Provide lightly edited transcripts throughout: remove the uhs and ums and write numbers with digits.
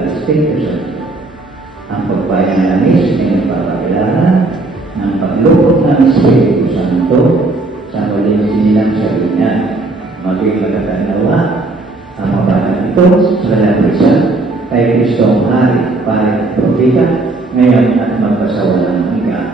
ng Espiritu Santo. Ang pagbayang lamis ay nagpapakilala ng paglubog ng Espiritu Santo sa huling sinilang sarili maging magkatanawa ang mabatang ito sa kalabisan kay Kristong Hari, Pari, Propeta, ngayon at magpasawalang hanggan.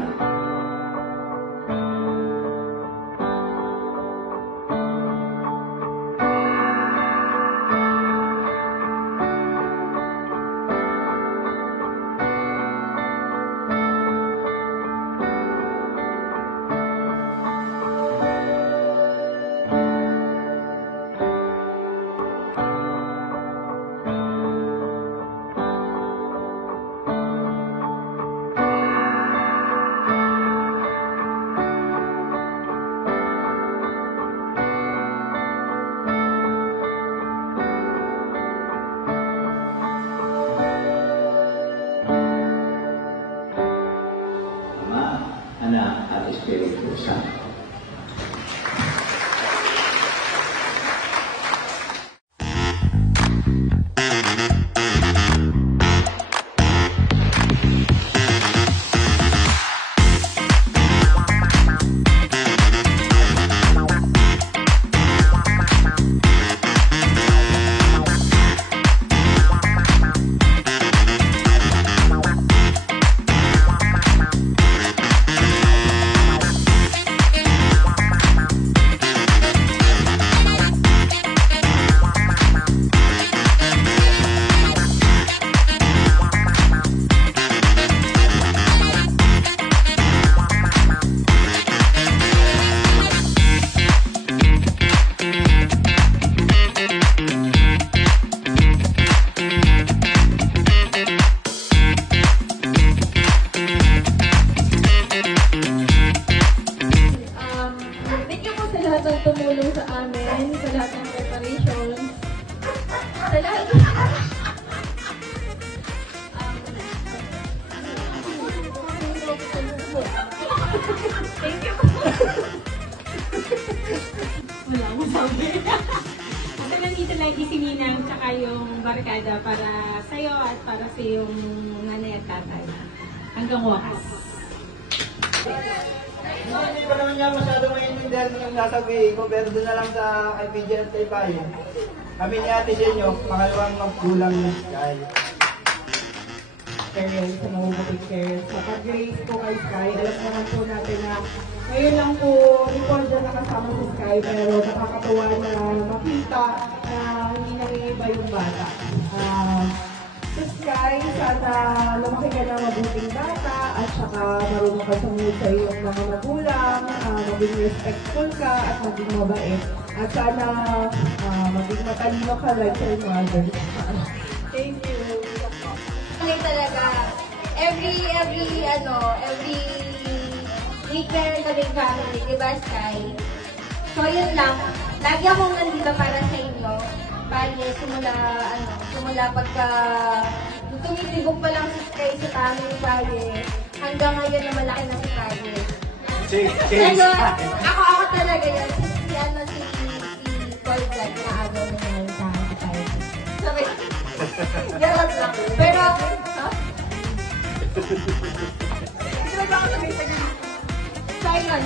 Anak at Espiritu Santo. Tumulong sa amin sa lahat ng preparation. Sa lahat. Thank you. Wala akong sabi. So, nandito lang isininang tsaka yung barkada para sa'yo at para sa yung nanay at tatay. Hanggang wakas. Hindi pa naman niya masyado maintindihan yung nasabihin ko, pero doon na lang sa kay PJ at kay Bayo. Kami ni Ate Senyo, pangalawang magkulang ni Sky. Kaya sa mga mag-care. Sa pag-grace ko kay Sky, alam naman po natin na ngayon lang po, report dyan nakasama si Sky, pero nakakatuwa na makita na hindi nangiiba yung bata. So Sky, sana lumaki ka na mabuting bata at saka marunong ka sumunod sa iyong mga magulang, maging respectful ka at maging mabait. At sana maging matalino ka like your mother. Thank you. Talaga, every week meron kaming family, di ba, Sky? So yun lang, lagi akong nandito para sa inyo. Bali, simula pagka tumitibok pa lang si Sky sa tamang bali, hanggang ngayon na malaki na si Sky. Ano, ako talaga yun. Si Paul Jack na agaw na ngayon sa akin. Sorry. Galat lang. Pero, so yun,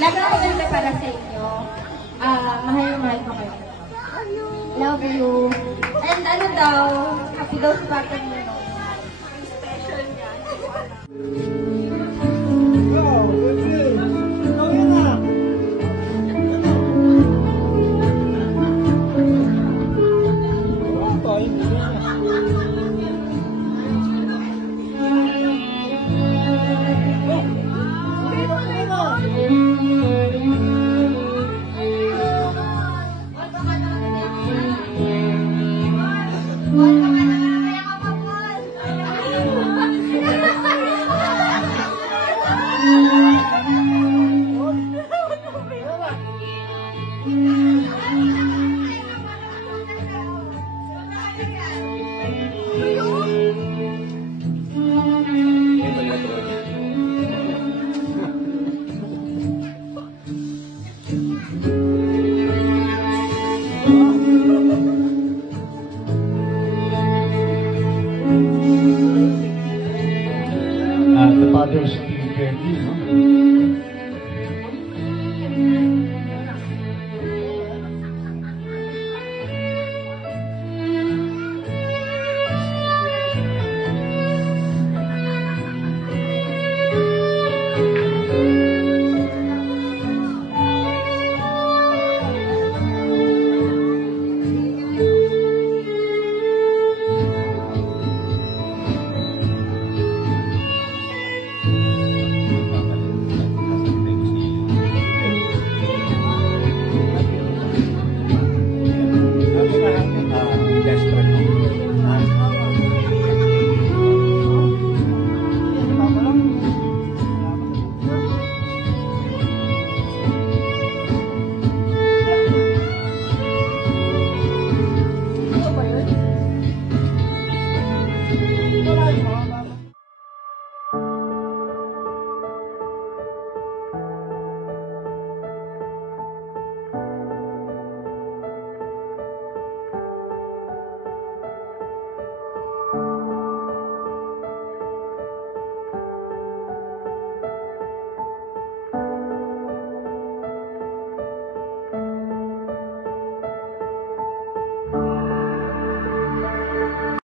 lagi ako nandito para sa inyo. Mahal ko kayo. Love you. And ano daw, happy daw sa bata niyo. Special niya.